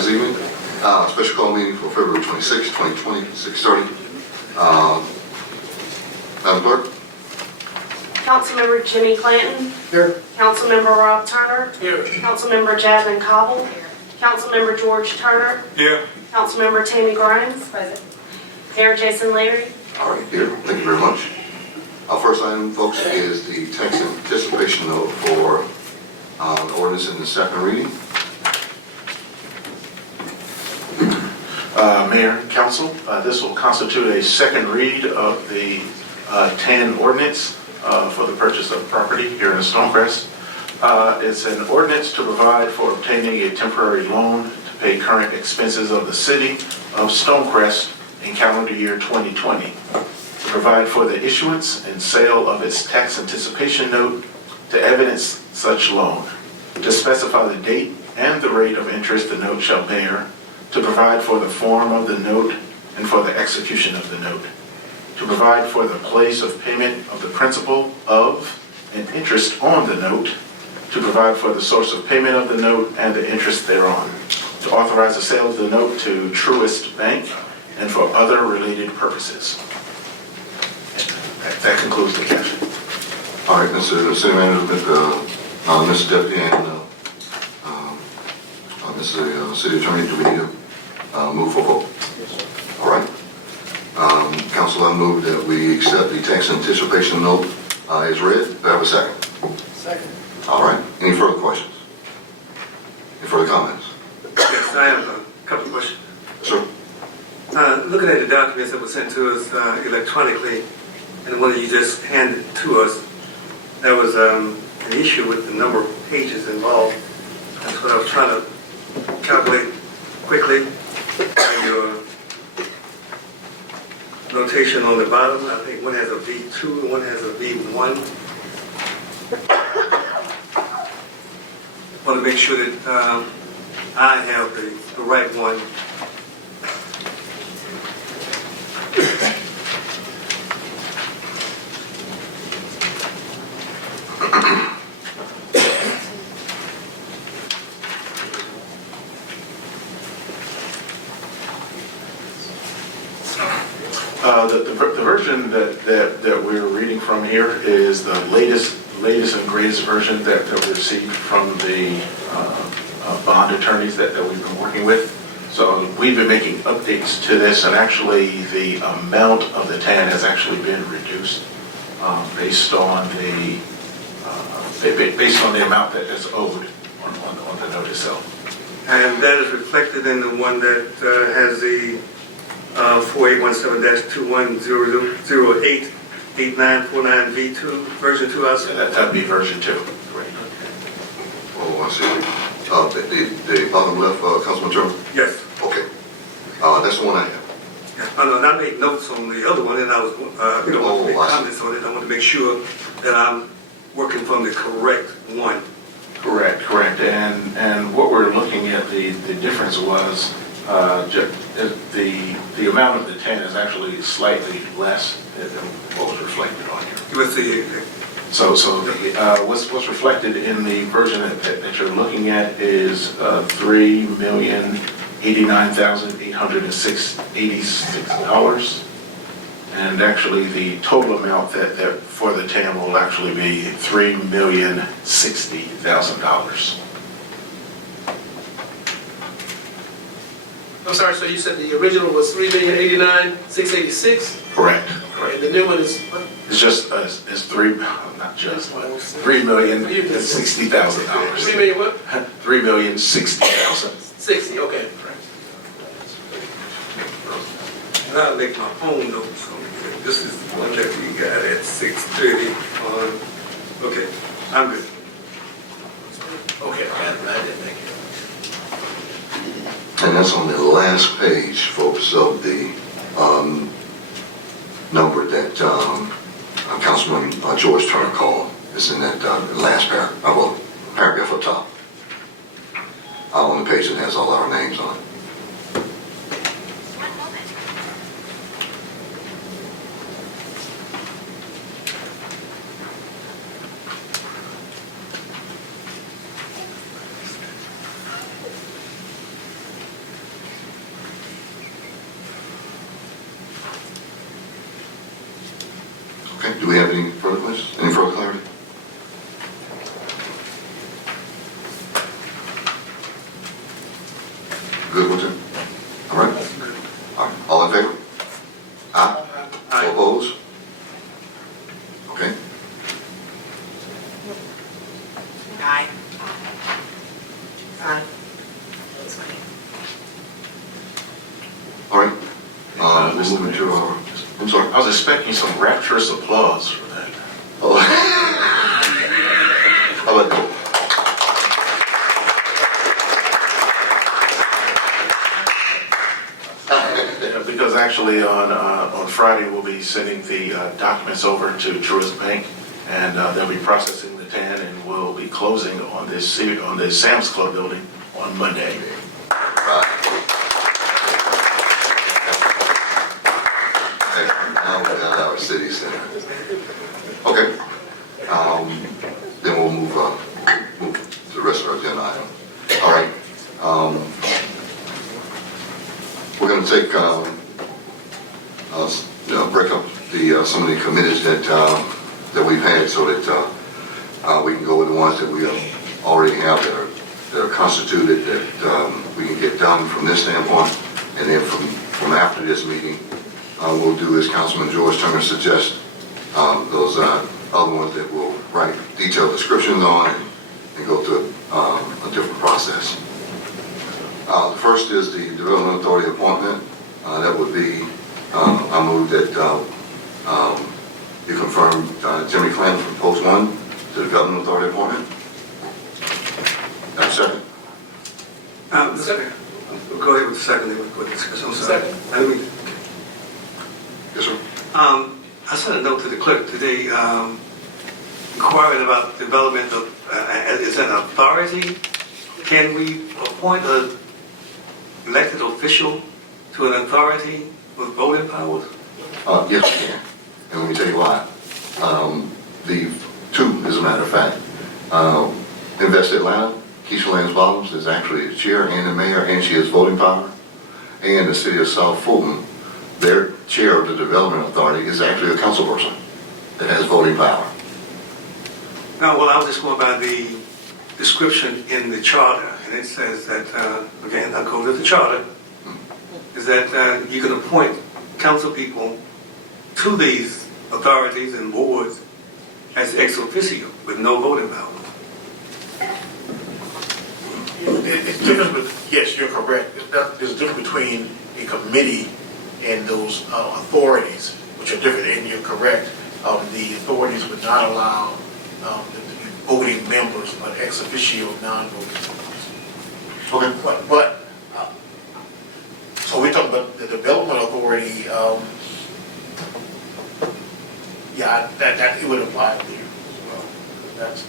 this evening. Special call meeting for February 26, 2020, 6:30. Madam Clerk? Councilmember Jimmy Clanton. Here. Councilmember Rob Turner. Here. Councilmember Jasmine Cobble. Councilmember George Turner. Here. Councilmember Tammy Grimes. Present. Mayor Jason Leary. All right, here. Thank you very much. Our first item, folks, is the tax anticipation note for ordinance in the second reading. Mayor and Council, this will constitute a second read of the TAN ordinance for the purchase of property here in Stonecrest. It's an ordinance to provide for obtaining a temporary loan to pay current expenses of the city of Stonecrest in calendar year 2020. To provide for the issuance and sale of its tax anticipation note to evidence such loan. To specify the date and the rate of interest the note shall bear. To provide for the form of the note and for the execution of the note. To provide for the place of payment of the principal of and interest on the note. To provide for the source of payment of the note and the interest thereon. To authorize the sale of the note to Truist Bank and for other related purposes. That concludes the caption. All right, Mr. City Manager, Mr. Deputy, and Mr. City Attorney, do we need to move for vote? All right. Council, I move that we accept the tax anticipation note as read. Do I have a second? Second. All right. Any further questions? Any further comments? Yes, I have a couple of questions. Sir? Looking at the documents that were sent to us electronically, and the one that you just handed to us, there was an issue with the number of pages involved. That's what I was trying to calculate quickly. And your notation on the bottom, I think one has a V2 and one has a V1. I want to make sure that I have the right one. The version that we're reading from here is the latest and greatest version that we received from the bond attorneys that we've been working with. So we've been making updates to this, and actually the amount of the TAN has actually been reduced based on the amount that is owed on the note itself. And that is reflected in the one that has the 4817-2100088949V2, version 2 also. That'd be version 2. Right. Oh, I see. The bottom left, Councilman Turner? Yes. Okay. That's the one I have. Yeah. And I made notes on the other one, and I was, make comments on it. I want to make sure that I'm working from the correct one. Correct. And what we're looking at, the difference was the amount of the TAN is actually slightly less than what was reflected on here. Let's see. So what's reflected in the version that you're looking at is $3,089,886. And actually the total amount that for the TAN will actually be $3,060,000. I'm sorry, so you said the original was $3,089,686? Correct. And the new one is what? It's just, it's $3,060,000. $3 million what? $3,060,000. 60, okay. And I'll make my own notes on it. This is the one that we got at 6:30 on. Okay, I'm good. Okay, I didn't make it. And that's on the last page, folks, of the number that Councilman George Turner called. It's in that last paragraph up top. On the page that has all our names on it. Aye. Aye. All right. We're moving to our, I'm sorry. I was expecting some rapturous applause for that. Oh. How about that? Because actually on Friday, we'll be sending the documents over to Truist Bank, and they'll be processing the TAN, and we'll be closing on this Sam's Club building on Monday. Okay, now we got our city center. Okay. Then we'll move to the rest of our agenda item. All right. We're going to take, break up some of the committees that we've had so that we can go with the ones that we already have that are constituted, that we can get done from this standpoint. And then from after this meeting, we'll do as Councilman George Turner suggests, those other ones that we'll write detailed descriptions on and go through a different process. The first is the Development Authority appointment. That would be, I move that you confirm Jimmy Clinton from Post 1 to the Development Authority appointment. Have a second? Second. Go ahead with the second, then we'll discuss. I'm sorry. Second. Yes, sir. I sent a note to the clerk today inquiring about development of, is an authority. Can we appoint an elected official to an authority with voting powers? Yes, we can. And let me tell you why. The two, as a matter of fact, Invest Atlanta, Keisha Lance Bottoms is actually the chair and the mayor, and she has voting power. And the city of South Fulton, their chair of the Development Authority is actually a council person that has voting power. No, well, I was just going by the description in the charter, and it says that, again, I go to the charter, is that you can appoint council people to these authorities and boards as ex officio with no voting power. It's different with, yes, you're correct. There's a difference between a committee and those authorities, which are different, and you're correct. The authorities would not allow the voting members, but ex officio non-voting members. Okay. But so we're talking about the Development Authority, yeah, that it would apply to you as well. That's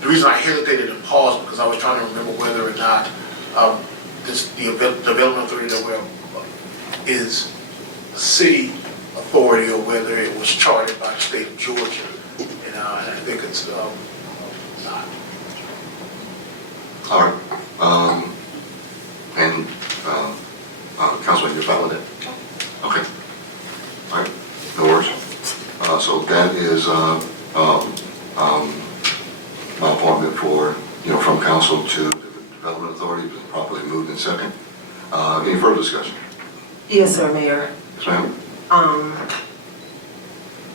the reason I hesitated and paused, because I was trying to remember whether or not the Development Authority that we're is a city authority or whether it was chartered by the state of Georgia. And I think it's not. All right. Councilman, you're fine with that? Okay. All right. No worries. So that is my appointment for, from council to the Development Authority, been properly moved in second. Any further discussion? Yes, sir, Mayor. Yes, ma'am.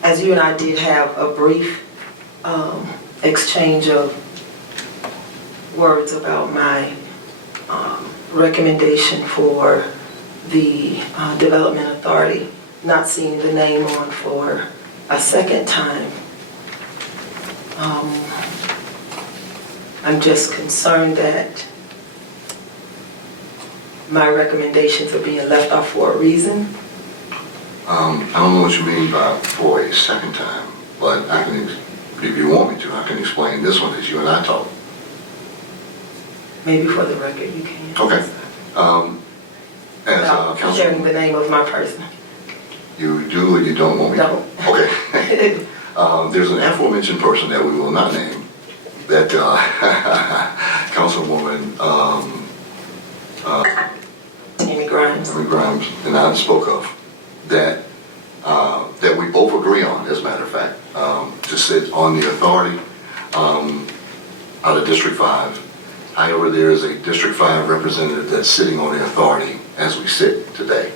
As you and I did have a brief exchange of words about my recommendation for the Development Authority, not seeing the name on for a second time. I'm just concerned that my recommendations are being left off for a reason. I don't know what you mean by for a second time, but I can, if you want me to, I can explain this one as you and I talk. Maybe for the record, you can. Okay. As Without council, sharing the name of my person. you do or you don't want me to? Don't. Okay. There's an aforementioned person that we will not name that Councilwoman Tammy Grimes. Grimes and I spoke of that we both agree on, as a matter of fact, to sit on the authority out of District 5. However, there is a District 5 representative that's sitting on the authority as we sit today.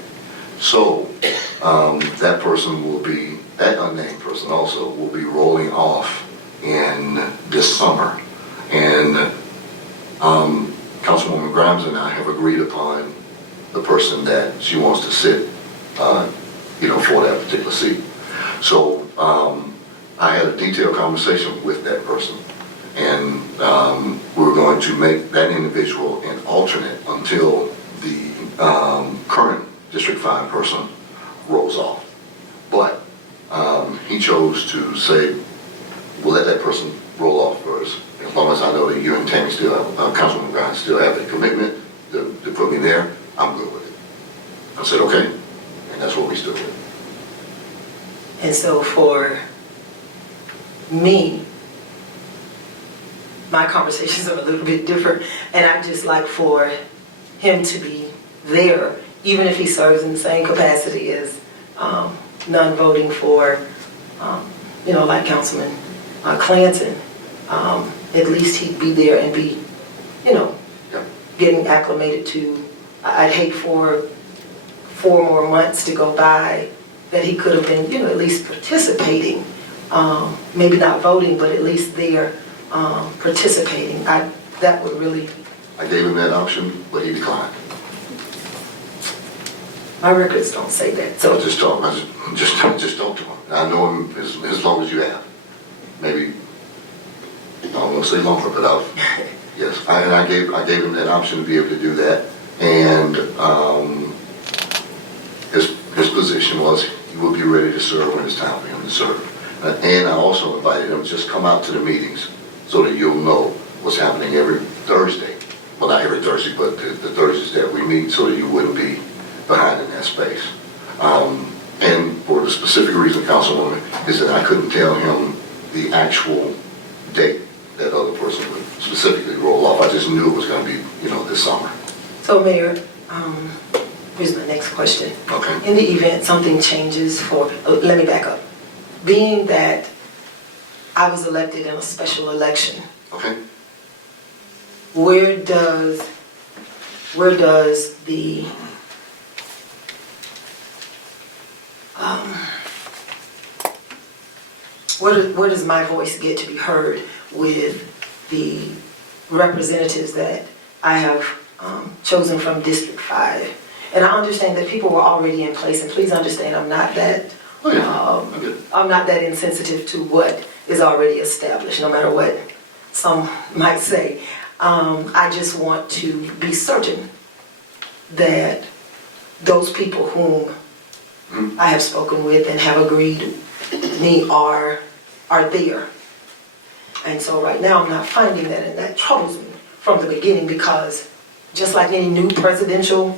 So that person will be, that unnamed person also will be rolling off in this summer. And Councilwoman Grimes and I have agreed upon the person that she wants to sit, for that particular seat. So I had a detailed conversation with that person, and we're going to make that individual an alternate until the current District 5 person rolls off. But he chose to say, we'll let that person roll off first, as long as I know that you and Tammy still have, Councilwoman Grimes still have the commitment to put me there, I'm good with it. I said, okay, and that's what we stood with. And so for me, my conversations are a little bit different, and I just like for him to be there, even if he serves in the same capacity as non-voting for, like Councilman Clanton. At least he'd be there and be, getting acclimated to. I'd hate for 4 more months to go by that he could have been, at least participating, maybe not voting, but at least there participating. That would really. I gave him that option, but he declined. My records don't say that. So I just talked to him. And I know him as long as you have. Maybe, I don't want to say longer, but yes. I gave him that option to be able to do that. And his position was he would be ready to serve when it's time for him to serve. And I also invited him to just come out to the meetings so that you'll know what's happening every Thursday. Well, not every Thursday, but the Thursdays that we meet, so that you wouldn't be behind in that space. And for the specific reason, Councilwoman, is that I couldn't tell him the actual date that other person would specifically roll off. I just knew it was going to be, this summer. So, Mayor, here's my next question. Okay. In the event something changes let me back up. Being that I was elected in a special election, Okay. where does the where does my voice get to be heard with the representatives that I have chosen from District 5? And I understand that people were already in place, and please understand I'm not that I'm not that insensitive to what is already established, no matter what some might say. I just want to be certain that those people whom I have spoken with and have agreed me are there. And so right now I'm not finding that, and that troubles me from the beginning, because just like any new presidential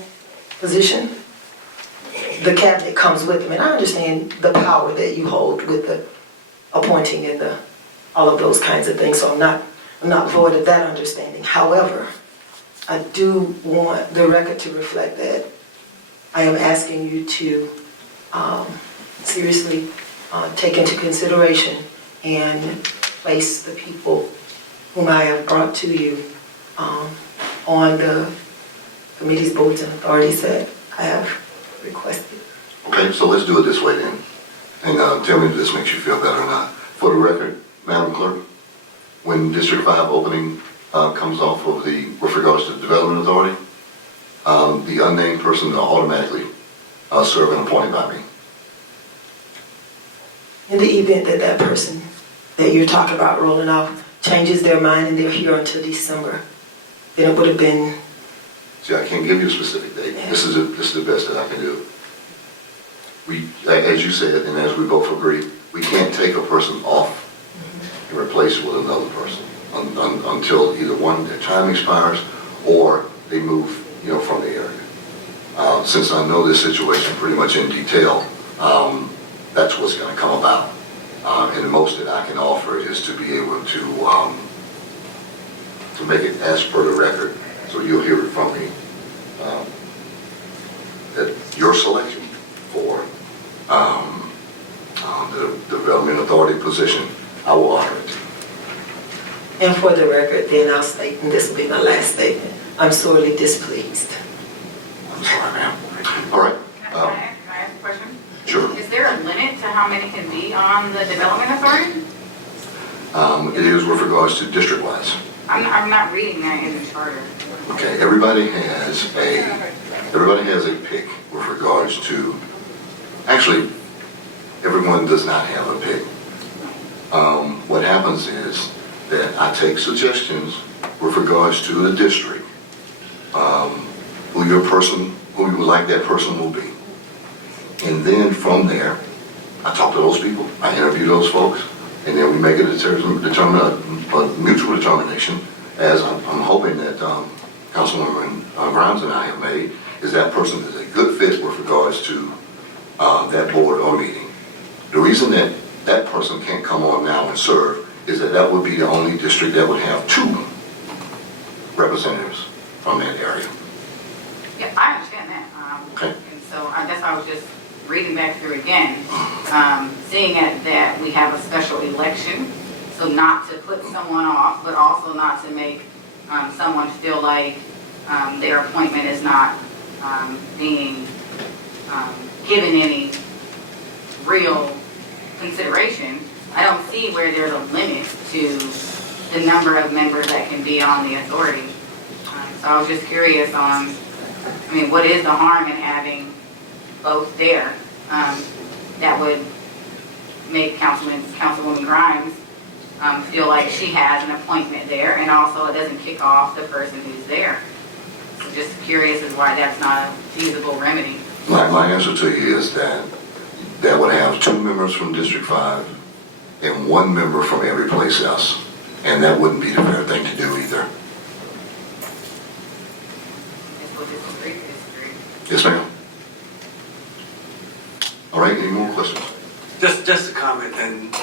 position, the cabinet comes with them. And I understand the power that you hold with the appointing and all of those kinds of things, so I'm not void of that understanding. However, I do want the record to reflect that I am asking you to seriously take into consideration and place the people whom I have brought to you on the committees, boards, and authorities that I have requested. Okay, so let's do it this way then. And tell me if this makes you feel better or not. For the record, Madam Clerk, when District 5 opening comes off of with regards to the Development Authority, the unnamed person will automatically serve and appointed by me. In the event that that person that you're talking about rolling off changes their mind and they're here until December, then it would have been. See, I can't give you a specific date. Yeah. This is the best that I can do. As you said, and as we both agree, we can't take a person off and replace it with another person until either one, their time expires, or they move, from the area. Since I know this situation pretty much in detail, that's what's going to come about. And the most that I can offer is to be able to make it as per the record, so you'll hear it from me, that your selection for the Development Authority position, I will honor it. And for the record, then I'll state, and this will be my last statement, I'm sorely displeased. I'm sorry, ma'am. All right. Can I ask a question? Sure. Is there a limit to how many can be on the Development Authority? It is with regards to district-wise. I'm not reading that in the charter. Okay, everybody has a pick with regards to, actually, everyone does not have a pick. What happens is that I take suggestions with regards to the district, who you would like that person will be. And then from there, I talk to those people, I interview those folks, and then we make a mutual determination, as I'm hoping that Councilwoman Grimes and I have made, is that person is a good fit with regards to that board or meeting. The reason that that person can't come on now and serve is that that would be the only district that would have 2 representatives from that area. Yeah, I understand that. Okay. And so I guess I was just reading back through again, seeing it that we have a special election, so not to put someone off, but also not to make someone feel like their appointment is not being given any real consideration. I don't see where there's a limit to the number of members that can be on the authority. So I was just curious on, what is the harm in having both there? That would make Councilwoman Grimes feel like she has an appointment there, and also it doesn't kick off the person who's there. So just curious as why that's not a feasible remedy. My answer to you is that would have 2 members from District 5 and 1 member from every place else. And that wouldn't be the fair thing to do either. If we'll disagree, disagree. Yes, ma'am. All right, any more questions? Just a comment, and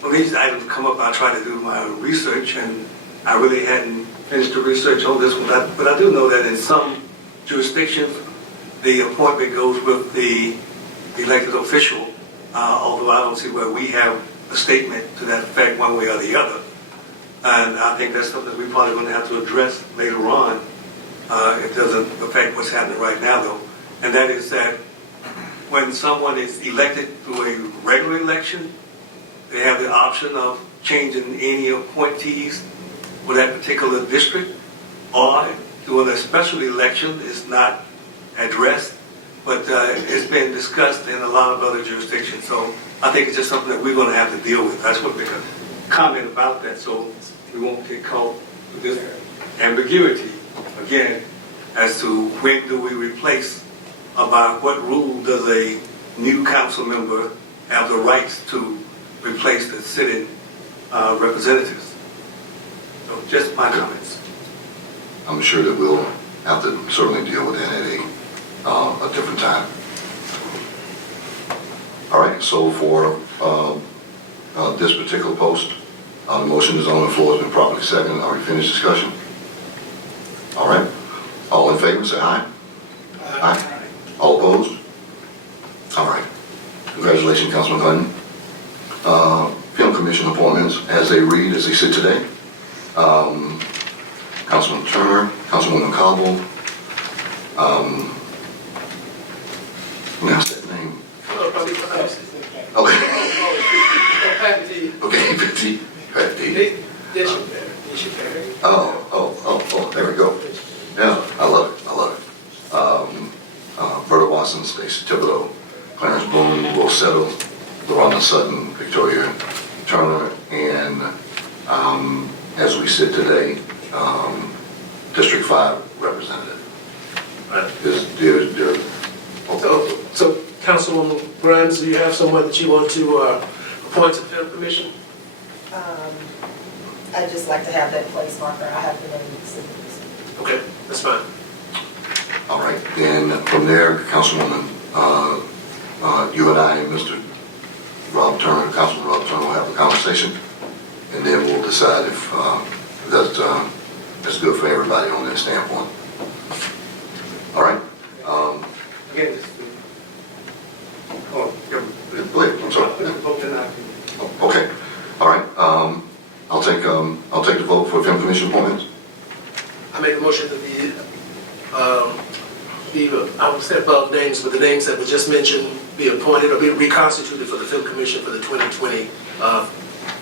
when these items come up, I try to do my research, and I really hadn't finished the research on this one, but I do know that in some jurisdictions, the appointment goes with the elected official, although I don't see where we have a statement to that effect one way or the other. And I think that's something we're probably going to have to address later on. It doesn't affect what's happening right now, though. And that is that when someone is elected through a regular election, they have the option of changing any appointees for that particular district, or doing a special election is not addressed, but it's been discussed in a lot of other jurisdictions. So I think it's just something that we're going to have to deal with. That's what we're going to comment about that, so we won't get caught with this ambiguity again as to when do we replace, about what rule does a new council member have the rights to replace the sitting representatives. So just my comments. I'm sure that we'll have to certainly deal with that at a different time. All right, so for this particular post, the motion is on the floor, has been properly seconded. Are we finished discussion? All right, all in favor, say aye. Aye. All opposed? All right. Congratulations, Councilman Clinton. Film Commission appointments as they read, as they sit today. Councilman Turner, Councilwoman Cobble. What's that name? Okay. Okay, 50. Oh, there we go. Yeah, I love it. Berta Watson, Stacey Thibodeau, Clarence Boone, Will Settle, LaRonna Sutton, Victoria Turner, and as we sit today, District 5 representative. So Councilwoman Grimes, do you have someone that you want to appoint to the Film Commission? I'd just like to have that place marker. I have the names. Okay, that's fine. All right, then from there, Councilwoman, you and I and Mr. Rob Turner, Councilman Rob Turner will have a conversation, and then we'll decide if that's good for everybody on that standpoint. All right? Again, Go ahead, I'm sorry. Okay, all right. I'll take the vote for Film Commission appointments. I make a motion that I would say above names, but the names that were just mentioned be appointed or be reconstituted for the Film Commission for the 2020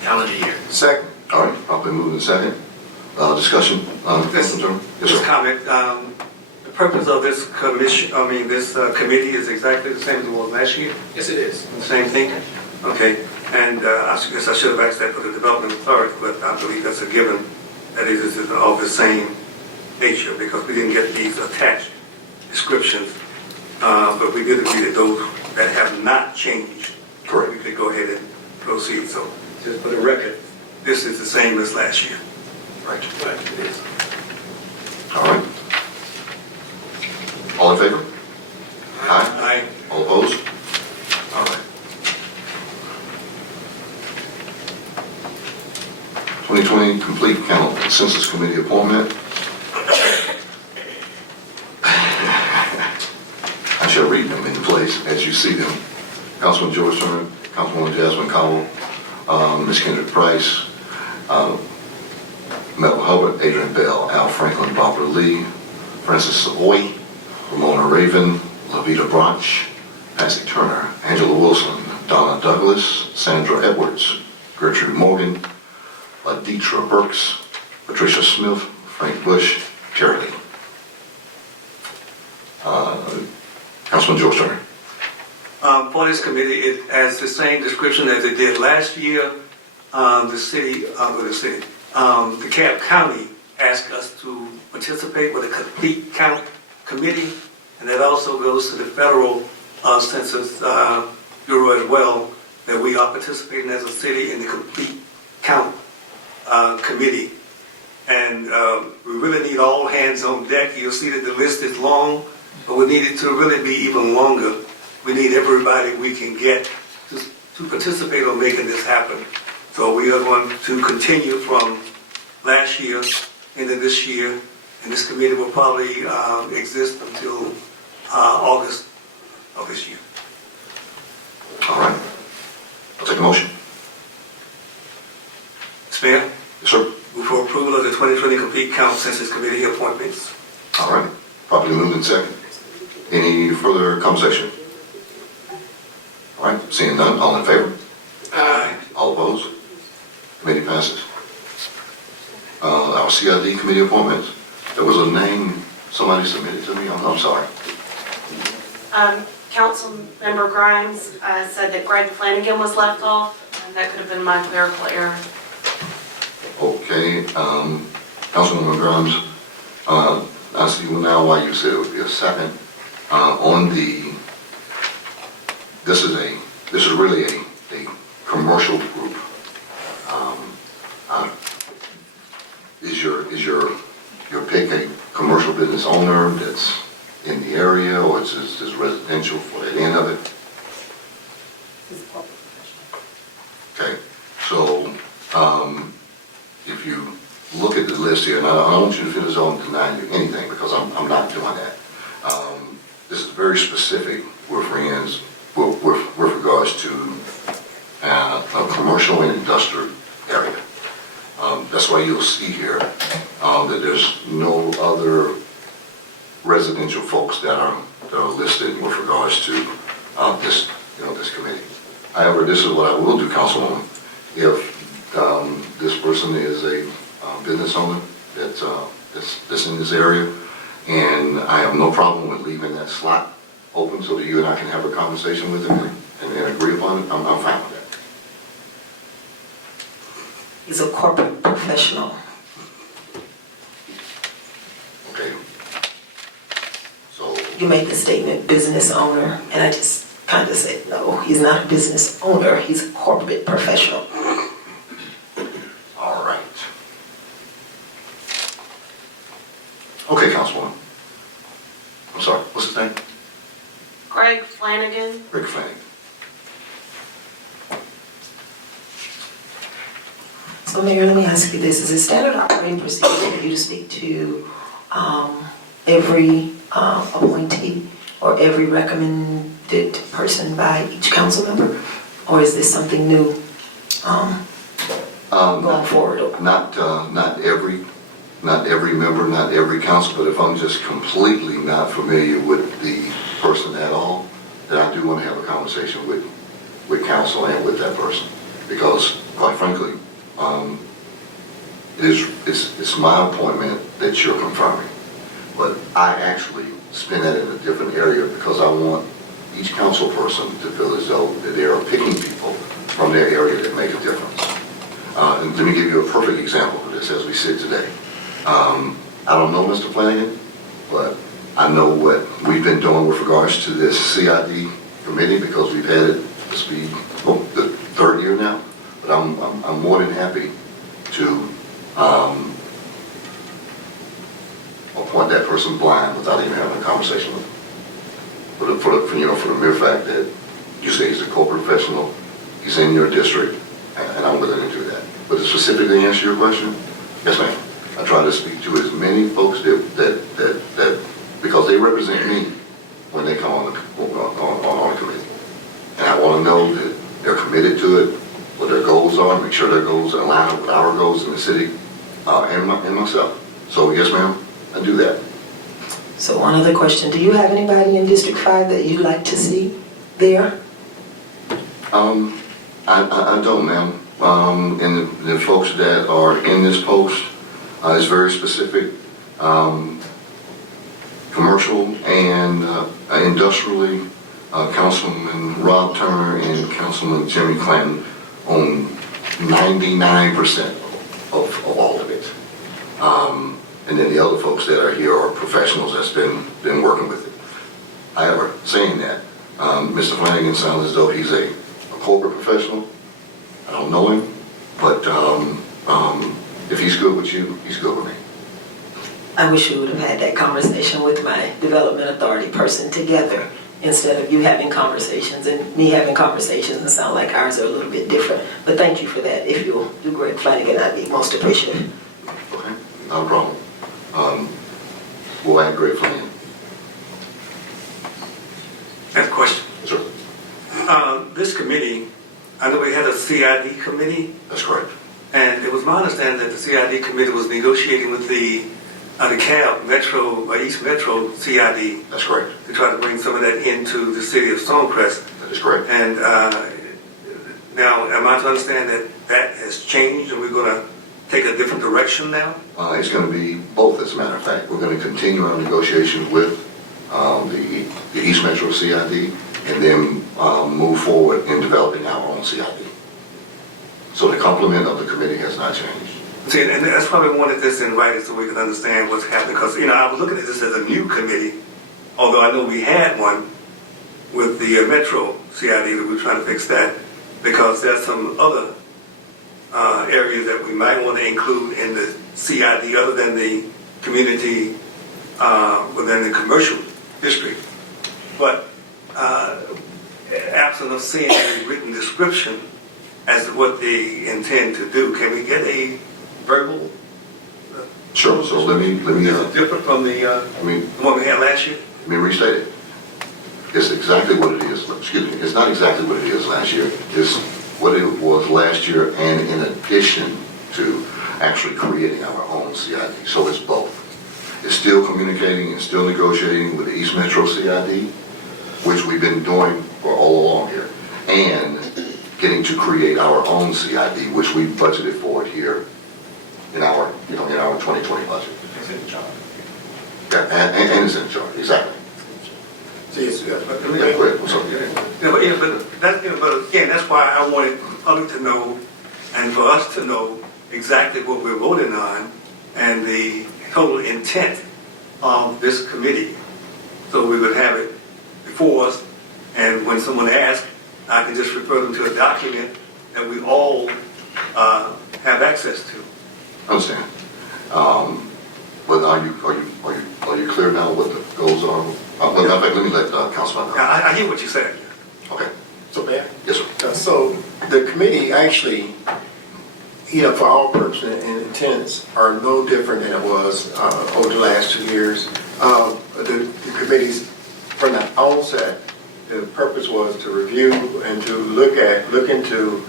calendar year. Second. All right, properly moved in second. Discussion, Councilman Turner? Yes, Just sir. comment, the purpose of this commission, this committee is exactly the same as it was last year? Yes, it is. Same thing? Okay, and I guess I should have asked that for the development authority, but I believe that's a given, that it is of the same nature, because we didn't get these attached descriptions, but we did agree that those that have not changed, Correct. we could go ahead and proceed, so just for the record, this is the same as last year. Right. Right, it is. All right. All in favor? Aye. Aye. All opposed? All right. 2020 complete count census committee appointment. I shall read them in place as you see them. Councilman George Turner, Councilwoman Jasmine Cowell, Ms. Kendrick Price, Mel Hubbard, Adrian Bell, Al Franklin, Barbara Lee, Francis Savoy, Ramona Raven, Lavita Branch, Patsy Turner, Angela Wilson, Donna Douglas, Sandra Edwards, Gertrude Morgan, Deetra Burks, Patricia Smith, Frank Bush, Terry Lee. Councilman George Turner. For this committee, it has the same description as it did last year. The Cab County asked us to participate with a complete count committee, and that also goes to the federal Census Bureau as well, that we are participating as a city in the complete count committee. And we really need all hands on deck. You'll see that the list is long, but we need it to really be even longer. We need everybody we can get to participate on making this happen. So we are going to continue from last year into this year, and this committee will probably exist until August of this year. All right. I'll take a motion. Mr. Mayor, Yes, sir. move for approval of the 2020 Complete Count Census Committee appointments. All right. Properly moved in second. Any further conversation? All right. Seeing none, all in favor? Aye. All opposed? Committee passes. Our CID committee appointments. There was a name somebody submitted to me. I'm sorry. Councilmember Grimes said that Greg Flanagan was left off, and that could have been my clerical error. Okay. Councilwoman Grimes, I see now why you said it would be a second. This is really a commercial group. Is your pick a commercial business owner that's in the area, or is this residential for that end of it? Okay, so if you look at the list here, and I don't want you to feel as though I'm denying you anything, because I'm not doing that. This is very specific with friends with regards to a commercial and industrial area. That's why you'll see here that there's no other residential folks that are listed with regards to this committee. However, this is what I will do, Councilwoman. If this person is a business owner that's in this area, and I have no problem with leaving that slot open so that you and I can have a conversation with him and agree upon it, I'm fine with that. He's a corporate professional. Okay. So, You made the statement business owner, and I just kind of said, no, he's not a business owner, he's a corporate professional. all right. Okay, Councilwoman. I'm sorry, what's his name? Greg Flanagan. Rick Flanagan. So Mayor, let me ask you this, is it standard operating procedure for you to speak to every appointee or every recommended person by each council member? Or is this something new going forward? Not every member, not every council, but if I'm just completely not familiar with the person at all, then I do want to have a conversation with council and with that person. Because quite frankly, it's my appointment that you're confirming. But I actually spin that in a different area because I want each council person to feel as though that they are picking people from their area that make a difference. And let me give you a perfect example of this as we sit today. I don't know Mr. Flanagan, but I know what we've been doing with regards to this CID committee because we've had it, this be the third year now. But I'm more than happy to appoint that person blind without even having a conversation with them. For the mere fact that you say he's a corporate professional, he's in your district, and I'm willing to do that. But to specifically answer your question, yes, ma'am. I try to speak to as many folks that because they represent me when they come on the committee, and I want to know that they're committed to it, what their goals are, make sure their goals align up with our goals in the city, and myself. So yes, ma'am, I do that. So one other question, do you have anybody in District 5 that you'd like to see there? I don't, ma'am. And the folks that are in this post is very specific. Commercial and industrially, Councilman Rob Turner and Councilman Jimmy Clanton own 99% of all of it. And then the other folks that are here are professionals that's been working with it. However, saying that, Mr. Flanagan sounds as though he's a corporate professional. I don't know him, but if he's good with you, he's good with me. I wish we would have had that conversation with my development authority person together instead of you having conversations and me having conversations and sound like ours are a little bit different. But thank you for that. If you'll do Greg Flanagan, I'd be most appreciative. Okay, not a problem. We'll add Greg Flanagan. I have a question. Sure. This committee, I know we had a CID committee, That's correct. and it was my understanding that the CID committee was negotiating with the CAB Metro, East Metro CID That's correct. to try to bring some of that into the city of Stonecrest. That is correct. And now, am I to understand that that has changed and we're going to take a different direction now? It's going to be both, as a matter of fact. We're going to continue our negotiations with the East Metro CID and then move forward in developing our own CID. So the complement of the committee has not changed. See, and that's why we wanted this invited so we could understand what's happening. Because, I was looking at this as a new committee, although I know we had one with the Metro CID that we're trying to fix that, because there's some other areas that we might want to include in the CID other than the community within the commercial district. But absent of seeing a written description as to what they intend to do, can we get a verbal? Sure. So let me. Is it different from the one we had last year? Let me restate it. It's exactly what it is. Excuse me. It's not exactly what it is last year. It's what it was last year, and in addition to actually creating our own CID. So it's both. It's still communicating and still negotiating with the East Metro CID, which we've been doing for all along here, and getting to create our own CID, which we budgeted for it here in our 2020 budget. It's in the charge. Yeah, and it's in the chart, exactly. But Go ahead, I'm sorry. but again, that's why I wanted the public to know and for us to know exactly what we're voting on and the total intent of this committee. So we would have it before us, and when someone asks, I can just refer them to a document that we all have access to. I understand. But are you clear now what the goals are? Matter of fact, let me let Councilman know. I hear what you said. Okay. So, Mayor? Yes, sir. So the committee actually, for all purposes and intents, are no different than it was over the last 2 years. The committees, from the onset, the purpose was to review and to look into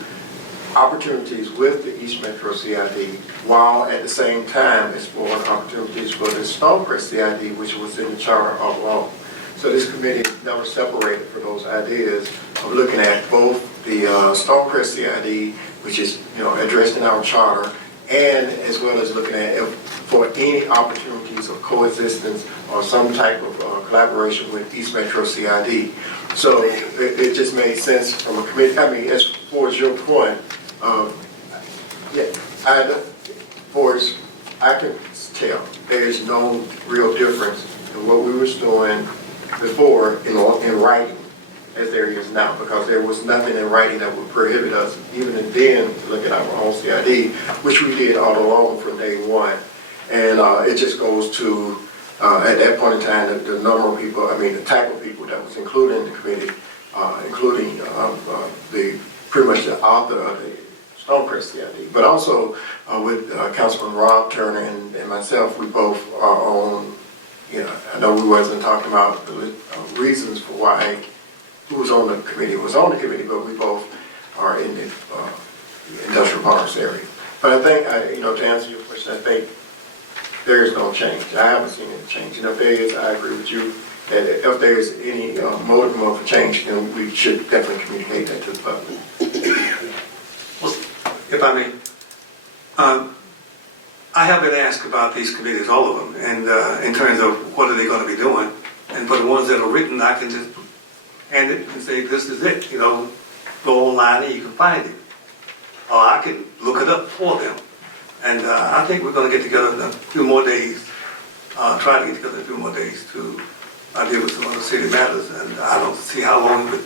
opportunities with the East Metro CID, while at the same time exploring opportunities for the Stonecrest CID, which was in the charter all along. So this committee never separated for those ideas of looking at both the Stonecrest CID which is, addressed in our charter, and as well as looking at if for any opportunities of coexistence or some type of collaboration with East Metro CID. So it just made sense from a committee. I mean, as far as your point, I can tell there's no real difference in what we was doing before in writing as there is now, because there was nothing in writing that would prohibit us, even then, to look at our own CID, which we did all along from day one. And it just goes to, at that point in time, the number of people, the type of people that was included in the committee, including pretty much the author of the Stonecrest CID, but also with Councilman Rob Turner and myself, we both are on, I know we wasn't talking about the reasons for why who was on the committee, but we both are in the industrial parks area. But I think, to answer your question, I think there is no change. I haven't seen any change. And if there is, I agree with you that if there is any motive for change, then we should definitely communicate that to the public. If I may, I have been asked about these committees, all of them, and in terms of what are they going to be doing. And for the ones that are written, I can just hand it and say, this is it. Go online and you can find it. Or I can look it up for them. And I think we're going to get together in a few more days, try to get together in a few more days to deal with some other city matters. And I don't see how long it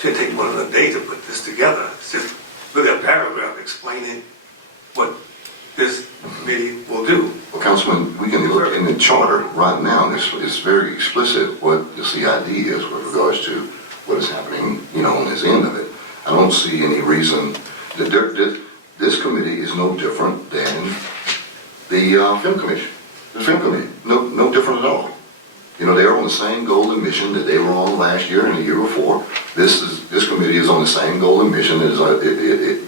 should take more than a day to put this together. It's just really a paragraph explaining what this committee will do. Well, Councilman, we can look in the charter right now, and it's very explicit what the CID is with regards to what is happening, on this end of it. I don't see any reason that this committee is no different than the film commission, the film committee. No different at all. They're on the same goal and mission that they were on last year and the year before. This committee is on the same goal and mission that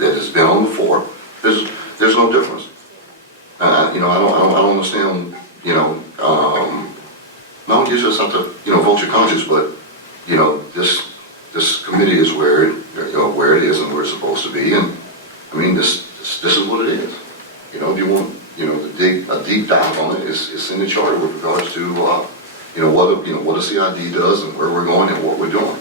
has been on before. There's no difference. I don't understand. No, you just have to vote your conscience, but this committee is where it is and where it's supposed to be, and this is what it is. If you want to dig a deep dive on it, it's in the charter with regards to what the CID does and where we're going and what we're doing.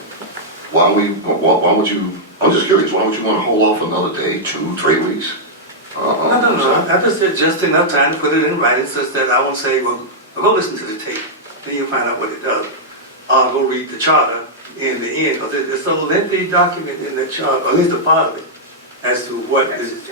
Why would you? I'm just curious. Why would you want to hold off another day, 2, 3 weeks? No. I just said just enough time to put it in writing such that I won't say, well, go listen to the tape, then you'll find out what it does. I'll go read the charter in the end, because it's a lengthy document in the charter, or at least a part of it, as to what is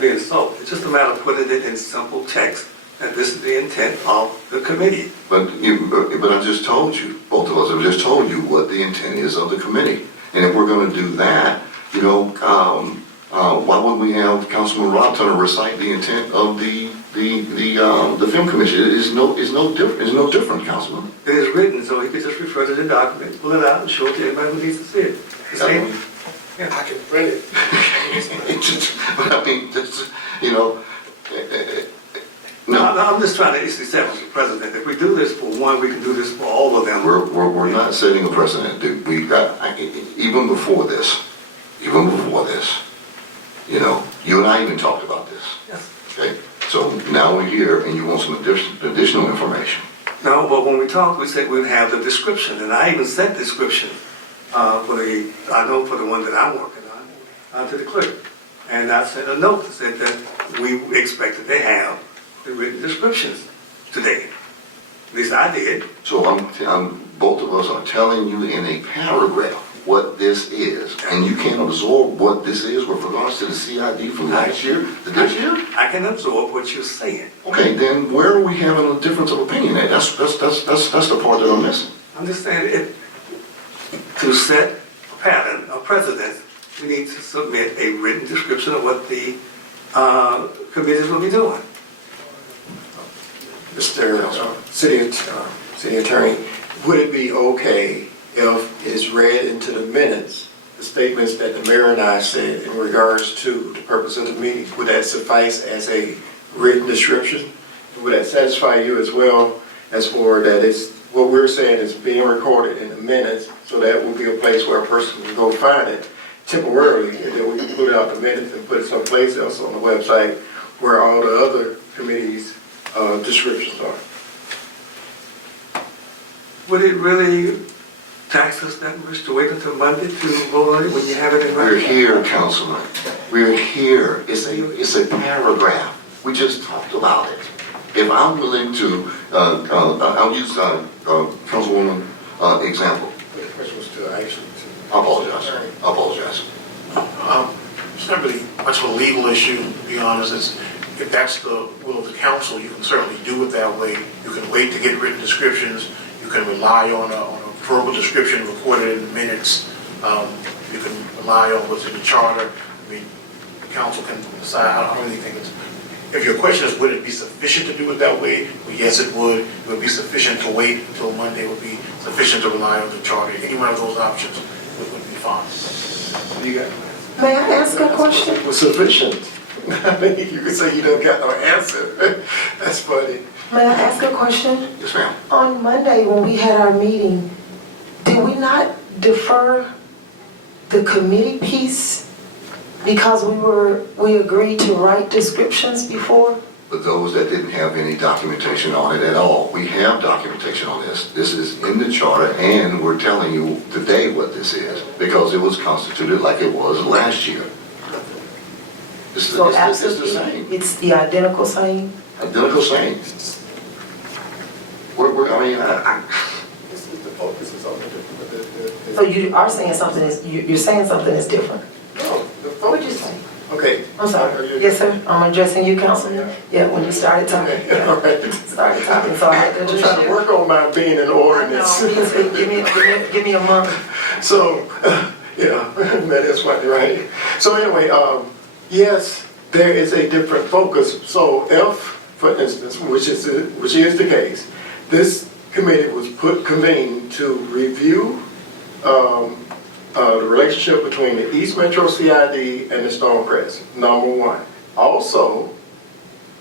being sold. It's just a matter of putting it in simple text, and this is the intent of the committee. But I just told you, both of us have just told you what the intent is of the committee. And if we're going to do that, why wouldn't we have Councilman Rob Turner recite the intent of the film commission? It's no different, Councilman. It is written, so he could just refer to the document, pull it out, and show it to anybody who needs to see it. The same. I can print it. No. I'm just trying to establish a precedent. If we do this for one, we can do this for all of them. We're not setting a precedent, dude. Even before this, you and I even talked about this. Yes. Okay? So now we're here and you want some additional information. No, but when we talked, we said we'd have the description, and I even sent description for the one that I'm working on to the clerk. And I sent a note that said that we expected to have the written descriptions today. At least I did. So both of us are telling you in a paragraph what this is, and you can't absorb what this is with regards to the CID from last year to this year? I can absorb what you're saying. Okay, then where are we having a difference of opinion at? That's the part that I'm missing. I'm just saying, to set a pattern, a precedent, we need to submit a written description of what the committees will be doing. Mr. City Attorney, would it be okay if it's read into the minutes, the statements that the mayor and I said in regards to the purpose of the meeting? Would that suffice as a written description? Would that satisfy you as well, as for that it's what we're saying is being recorded in the minutes, so that will be a place where a person can go find it temporarily, and then we can put out the minutes and put it someplace else on the website where all the other committees' descriptions are. Would it really tax us that much to wait until Monday to vote on it when you have it in We're writing? here, Councilman. We're here. It's a paragraph. We just talked about it. If I'm willing to, I'll use Councilwoman example. The question was to actually. I apologize. I apologize. It's not really much of a legal issue, to be honest. If that's the will of the council, you can certainly do it that way. You can wait to get written descriptions. You can rely on a verbal description recorded in the minutes. You can rely on what's in the charter. I mean, the council can decide. I don't really think it's, if your question is would it be sufficient to do it that way, well, yes, it would. It would be sufficient to wait until Monday. It would be sufficient to rely on the charter. Any one of those options would be fine. You got. May I ask a question? Was sufficient. I mean, you could say you don't got no answer. That's funny. May I ask a question? Yes, ma'am. On Monday, when we had our meeting, did we not defer the committee piece because we agreed to write descriptions before? But those that didn't have any documentation on it at all, we have documentation on this. This is in the charter, and we're telling you today what this is, because it was constituted like it was last year. This is So the absolutely, same. it's the identical same? Identical same. This is the focus is on the. So you are saying something you're saying something is different? No, the What would you focus. say? Okay. I'm sorry. Yes, sir. I'm addressing you, Councilman. Yeah, when you started talking. Okay, all right. Started talking, so I had to I'm just. trying to work on my being an ordinance. Give me a month. So, yeah, that is funny, right? So anyway, yes, there is a different focus. So F, for instance, which is the case, this committee was convened to review the relationship between the East Metro CID and the Stonecrest, number one. Also,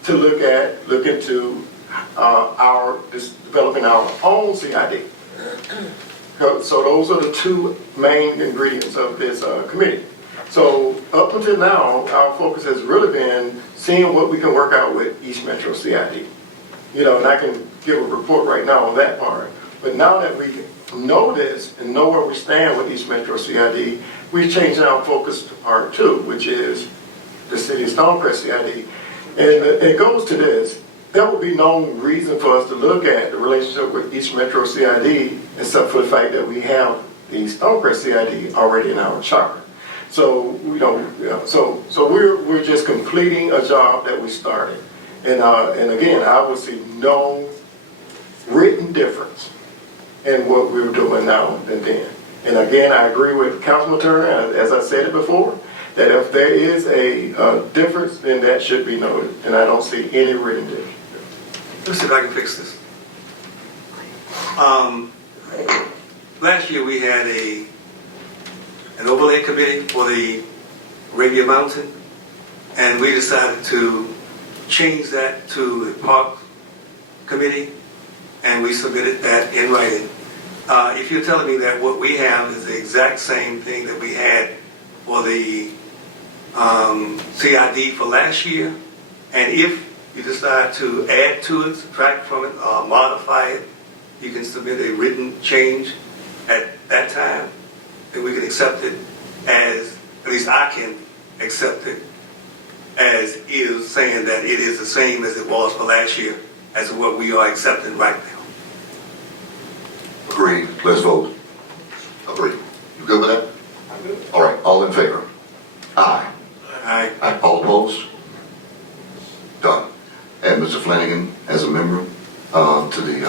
to look into developing our own CID. So those are the two main ingredients of this committee. So up until now, our focus has really been seeing what we can work out with East Metro CID. You know, and I can give a report right now on that part. But now that we know this and know where we stand with East Metro CID, we've changed our focus to part two, which is the city of Stonecrest CID. And it goes to this. There would be no reason for us to look at the relationship with East Metro CID except for the fact that we have the Stonecrest CID already in our charter. So, so we're just completing a job that we started. And again, I would see no written difference in what we're doing now than then. And again, I agree with Councilman Turner, as I said it before, that if there is a difference, then that should be noted. And I don't see any written difference. Let's see if I can fix this. Last year we had an overlay committee for the Arabia Mountain, and we decided to change that to the Park Committee, and we submitted that in writing. If you're telling me that what we have is the exact same thing that we had for the CID for last year, and if you decide to add to it, subtract from it, or modify it, you can submit a written change at that time, then we can accept it as, at least I can accept it as is, saying that it is the same as it was for last year, as to what we are accepting right now. Agreed. Let's vote. Agreed. You good with that? I'm good. All right. All in favor? Aye. Aye. Aye. All opposed? Done. And Mr. Flanagan as a member to the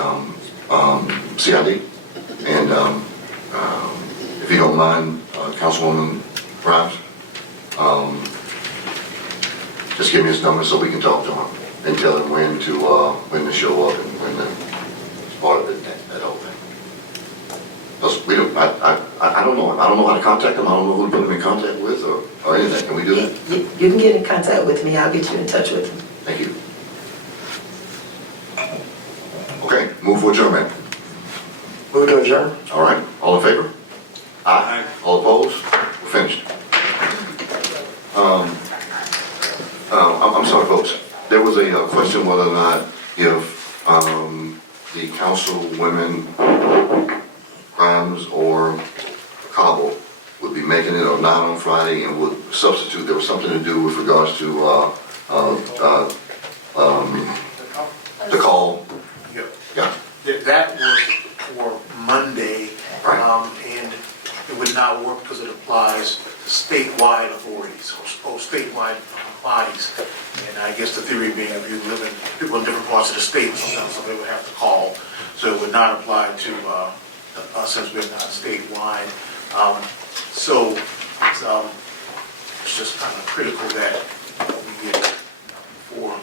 CID. And if you don't mind, Councilwoman Grimes, just give me his number so we can talk to him and tell him when to show up and when to part of it, that whole thing. Because we don't, I don't know him. I don't know how to contact him. I don't know who to put him in contact with or anything. Can we do that? You can get in contact with me. I'll get you in touch with him. Thank you. Okay, move for adjournment. Move to adjourn. All right, all in favor? Aye. All opposed? We're finished. I'm sorry, folks. There was a question whether or not if the councilwomen, Grimes or Cobble, would be making it or not on Friday and would substitute. There was something to do with regards to the call. Yep. Yeah. That was for Monday, Right. and it would not work because it applies to statewide authorities or statewide bodies. And I guess the theory being if you live in, people in different parts of the state, sometimes somebody would have to call. So it would not apply to us since we're not statewide. So it's just kind of critical that we get before.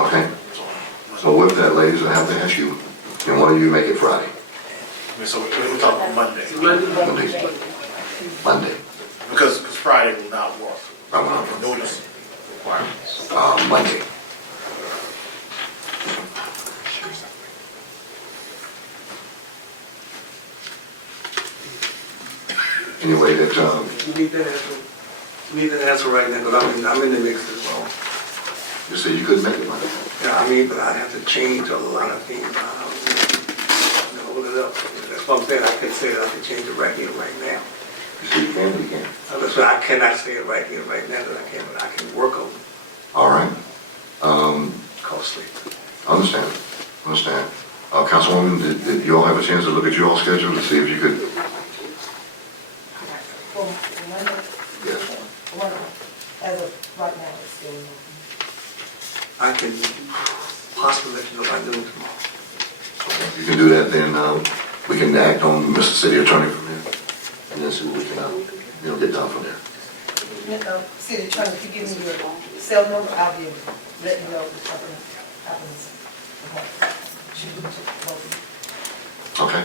Okay. So with that, ladies, I have to ask you, can one of you make it Friday? So we're talking about Monday, Monday. because Friday will not work. I want Notice requirements. Monday. Anyway, that, You need that answer. You need that answer right now, because I'm in the mix as well. you said you couldn't make it Monday. Yeah, I mean, but I'd have to change a lot of things. Hold it up. That's what I'm saying. I can't say that I can change it right here, right now. You said you can, but you can't. That's why I cannot say it right here, right now, that I can, but I can work on it. All right. Costly. Understand. Councilwoman, did you all have a chance to look at your schedule to see if you could? Yes. As of right now, it's still. I can possibly let you know by noon tomorrow. If you can do that, then we can act on Mr. City Attorney from there, and then see what we can, get done from there. City Attorney, if you give me your cell number, I'll be able to let you know if something happens. Okay.